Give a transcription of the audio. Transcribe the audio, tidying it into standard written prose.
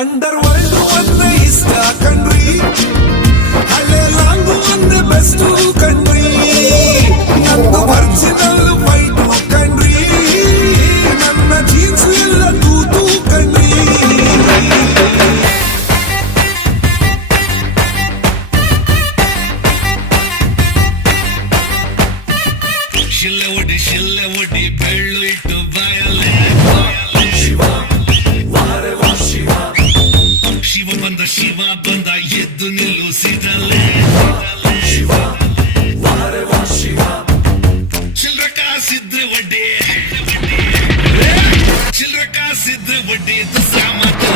Under world ಒಂದೇ ಇಷ್ಟ ಕಣ್ರಿ, ಹಳೆ ಲಾಂಗು ಒಂದೇ ಬೆಸ್ಟ್ ಕಣ್ರಿ, ನಂದು ಒರಿಜಿನಲ್ ವೈಟ್ ಕಣ್ರಿ, ನನ್ನ ಜೀನ್ಸ್ ಎಲ್ಲ ತೂತು ಕಣ್ರಿ. ಶಿಲ್ಲೆ ಒಡಿ ಬೆಳ್ಳು ಇಟ್ಟು ಬಾಯಲ್ಲೇ ಶಿವ ಬಂದ ಎದ್ದು ನಿಲ್ಲು ಸಿದಲೆ ಚಿಲ್ರ ಕಾಸಿದ್ರೆ ಒಡ್ಡಿ ಚಿಲ್ರ ಕಾಸಿದ್ರೆ ಒಡ್ಡಿ ದಸರಾ ಮಾತು